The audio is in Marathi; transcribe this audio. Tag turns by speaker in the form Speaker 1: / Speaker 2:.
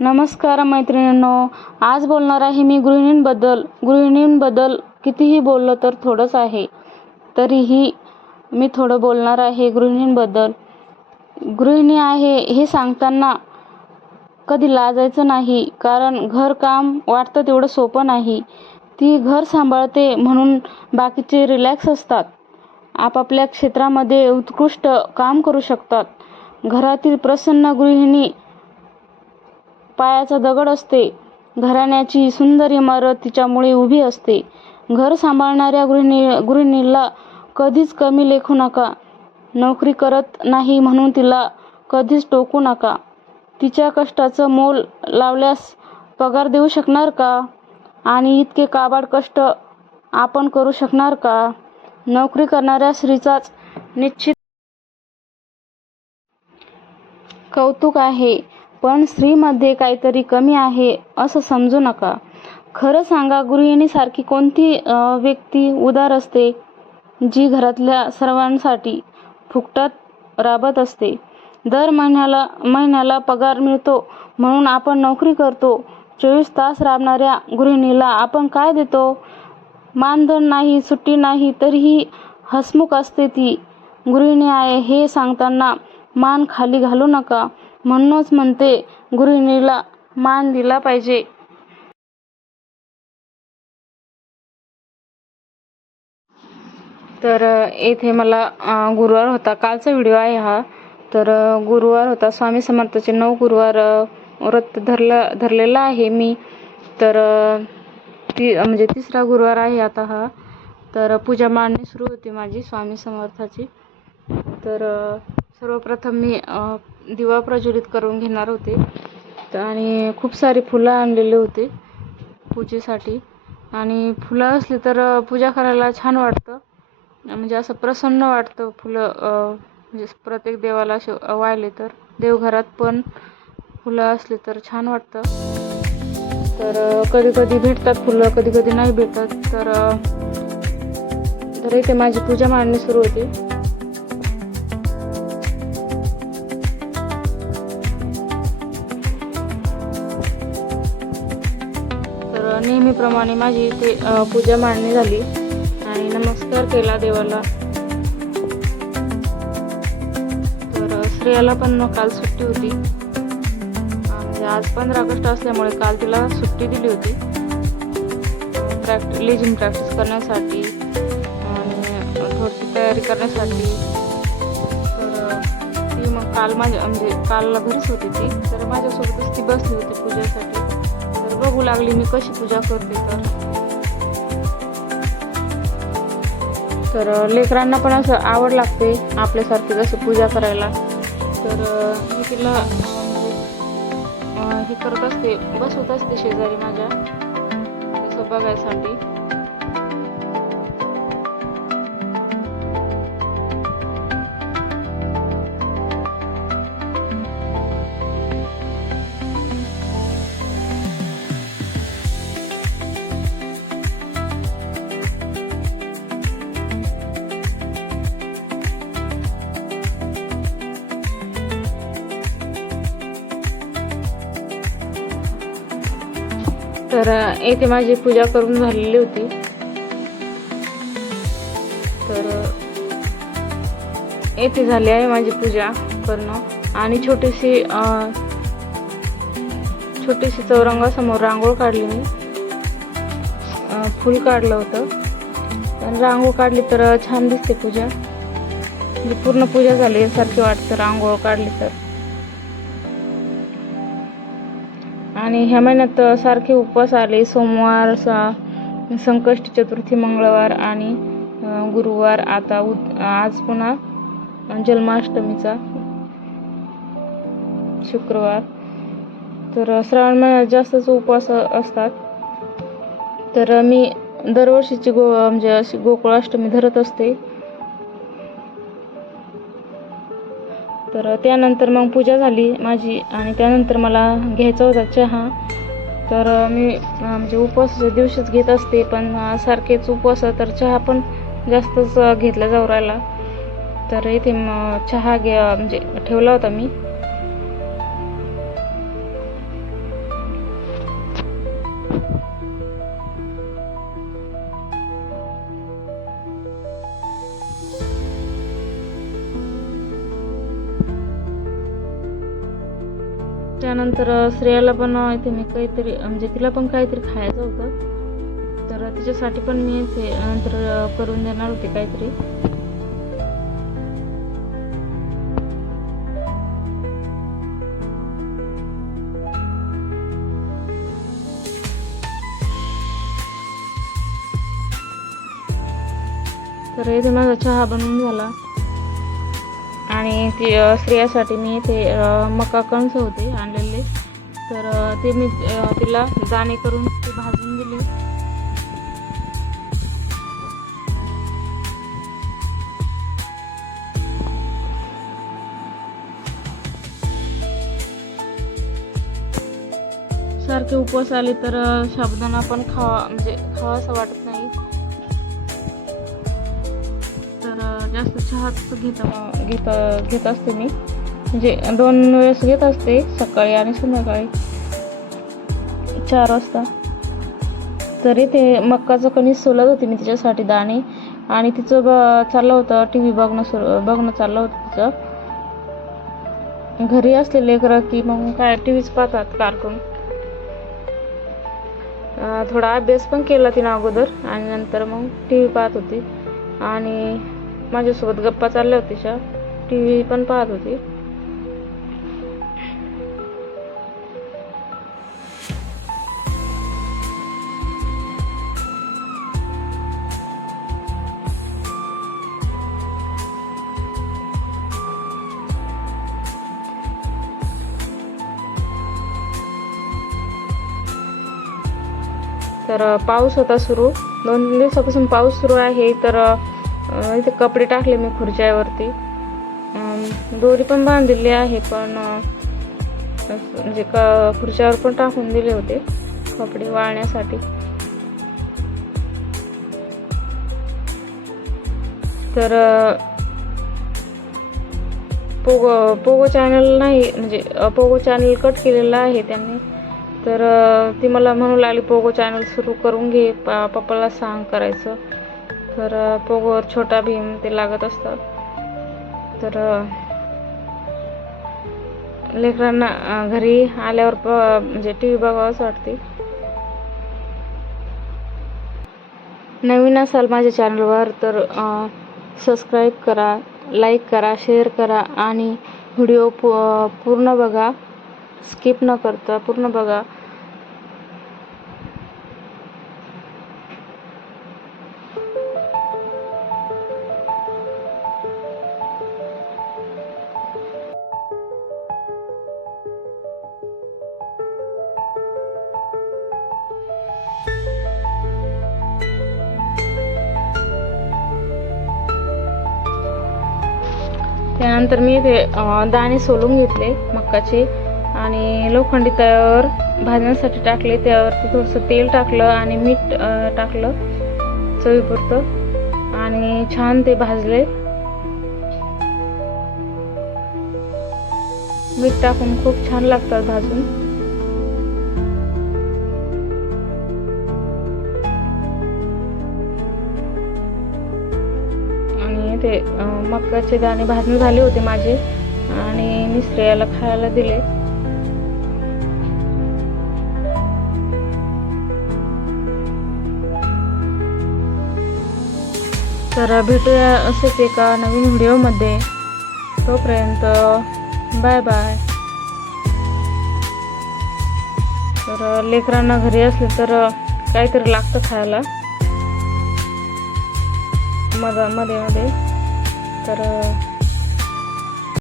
Speaker 1: नमस्कार मैत्रिणींनो आज बोलणार आहे मी गृहिणींबद्दल गृहिणींबद्दल कितीही बोललं तर थोडंच आहे. तरीही मी थोडं बोलणार आहे गृहिणींबद्दल गृहिणी आहे हे सांगताना कधी लाजायचं नाही कारण घरकाम वाटतं तेवढं सोपं नाही. ती घर सांभाळते म्हणून बाकीचे रिलॅक्स असतात. आपापल्या क्षेत्रामध्ये उत्कृष्ट काम करू शकतात. घरातील प्रसन्न गृहिणी पायाचा दगड असते. घराण्याची सुंदर इमारत तिच्यामुळे उभी असते. घर सांभाळणाऱ्या गृहिणी गृहिणीला कधीच कमी लेखू नका. नोकरी करत नाही म्हणून तिला कधीच टोकू नका. तिच्या कष्टाचं मोल लावल्यास पगार देऊ शकणार का? आणि इतके काबाड कष्ट आपण करू शकणार का? नोकरी करणाऱ्या स्त्रीचाच निश्चित कौतुक आहे. पण स्त्रीमध्ये काहीतरी कमी आहे असं समजू नका. खरं सांगा गृहिणीसारखी कोणती व्यक्ती उदार असते जी घरातल्या सर्वांसाठी फुकटात राबत असते? दर महिन्याला महिन्याला पगार मिळतो म्हणून आपण नोकरी करतो. चोवीस तास राबणाऱ्या गृहिणीला आपण काय देतो? मानधन नाही सुट्टी नाही तरीही हसमुख असते ती. गृहिणी आहे हे सांगताना मान खाली घालू नका. म्हणूनच म्हणते गृहिणीला मान दिला पाहिजे. तर येथे मला गुरुवार होता. कालचा व्हिडिओ आहे हा. तर गुरुवार होता. स्वामी समर्थाचे नऊ गुरुवार व्रत धरला धरलेला आहे मी. तर ती म्हणजे तिसरा गुरुवार आहे आता हा. तर पूजा मांडणी सुरू होती माझी स्वामी समर्थाची. तर सर्वप्रथम मी दिवा प्रज्वलित करून घेणार होते. तर आणि खूप सारी फुलं आणलेले होते पूजेसाठी. आणि फुलं असली तर पूजा करायला छान वाटतं. म्हणजे असं प्रसन्न वाटतं फुलं म्हणजे प्रत्येक देवाला असे वाहिले तर. देवघरात पण फुलं असली तर छान वाटतं. तर कधी कधी भेटतात फुलं कधी कधी नाही भेटत. तर तर इथे माझी पूजा मांडणी सुरू होती. त्याप्रमाणे माझी ते पूजा मांडणी झाली आणि नमस्कार केला देवाला. तर श्रेयाला पण काल सुट्टी होती. म्हणजे आज पंधरा ऑगस्ट असल्यामुळे काल तिला सुट्टी दिली होती. प्रॅक्टिस लिजिंग प्रॅक्टिस करण्यासाठी आणि थोडीशी तयारी करण्यासाठी. तर ती मग काल माझ्या म्हणजे काल घरीच होती ती. तर माझ्यासोबतच ती बसली होती पूजेसाठी. बघू लागली मी कशी पूजा करते तर. तर लेकरांना पण असं आवड लागते आपल्यासारखी जसं पूजा करायला. तर मी तिला हे करत असते बसवत असते शेजारी माझ्या. तसं बघायसाठी. तर येथे माझी पूजा करून झालेली होती. तर येथे झाली आहे माझी पूजा करणं. आणि छोटीशी छोटीशी चौरंगासमोर रांगोळ काढली मी. फूल फुल काढलं होतं. तर रांगोळ काढली तर छान दिसते पूजा. म्हणजे पूर्ण पूजा झाली सारखी वाटतं रांगोळ काढली तर. आणि ह्या महिन्यात सारखे उपवास आले. सोमवार सा संकष्टी चतुर्थी मंगळवार आणि गुरुवार. आता उद आज पुन्हा जन्माष्टमीचा शुक्रवार. तर श्रावण महिन्यात जास्तच उपवास असतात. तर मी दरवर्षीची गो म्हणजे अशी गोकुळाष्टमी धरत असते. तर त्यानंतर मग पूजा झाली माझी आणि त्यानंतर मला घ्यायचा होता चहा. तर मी म्हणजे उपवासाच्या दिवशीच घेत असते पण सारखेच उपवास तर चहा पण जास्तच घेतला जाऊ राहिला. तर इथे मग चहा घ्या म्हणजे ठेवला होता मी. त्यानंतर श्रेयाला पण इथे मी काहीतरी म्हणजे तिला पण काहीतरी खायचं होतं. तर तिच्यासाठी पण मी इथे नंतर करून देणार होते काहीतरी. तर इथे माझा चहा बनवून झाला. आणि ती स्त्रियासाठी मी इथे मका कणस होते आणि तर ते मी तिला दाणे करून ते भाजून दिले. सारखे उपवास आले तर अ, साबुदाणा पण खावा म्हणजे खावासा वाटत नाही. तर जास्त चहाच घेता घेत घेत असते मी. म्हणजे दोन वेळेस घेत असते सकाळी आणि संध्याकाळी. चार वाजता. तरी ते मक्काचं कणी सोलत होती मी तिच्यासाठी दाणे. आणि तिचं ब चाललं होतं टी व्ही बघणं सुरू बघणं चाललं होतं तिचं. घरी असले लेकरं की मग काय टी व्हीच पाहतात कार्टून थोडा अभ्यास पण केला तिनं अगोदर आणि नंतर मग टी व्ही पाहत होती. आणि माझ्यासोबत गप्पा चालल्या होत्या टी व्ही पण पाहत होती. तर पाऊस होता सुरू. दोन तीन दिवसापासून पाऊस सुरू आहे. तर इथे कपडे टाकले मी खुर्च्यावरती. दोरी पण बांधलेली आहे पण म्हणजे क खुर्च्यावर पण टाकून दिले होते कपडे वाळण्यासाठी. तर पोगो पोगो चॅनल नाही म्हणजे पोगो चॅनल कट केलेलं आहे त्यांनी. तर ती मला म्हणू लागली पोगो चॅनल सुरू करून घे प पप्पाला सांग करायचं. तर पोगोवर छोटा भीम ते लागत असतात. तर लेकरांना घरी आल्यावर प म्हणजे टी व्ही बघावंच वाटते. नवीन असाल माझ्या चॅनलवर तर सबस्क्राईब करा लाईक करा शेअर करा आणि व्हिडिओ पूर्ण बघा. स्किप न करता पूर्ण बघा. त्यानंतर मी ते दाणे सोलून घेतले मक्काचे. आणि लोखंडी तव्यावर भाजण्यासाठी टाकले. त्यावरती थोडंसं तेल टाकलं आणि मीठ टाकलं. चवीपुरतं आणि छान ते भाजले. मीठ टाकून खूप छान लागतात भाजून. आणि ते मक्याचे दाणे भाजून झाले होते माझे. आणि मी खायला दिले. तर भेटूया असेच एका नवीन व्हिडिओमध्ये. तोपर्यंत बाय बाय. तर लेकरांना घरी असले तर काहीतरी लागतं खायला. मध्ये मध्ये मध्ये. तर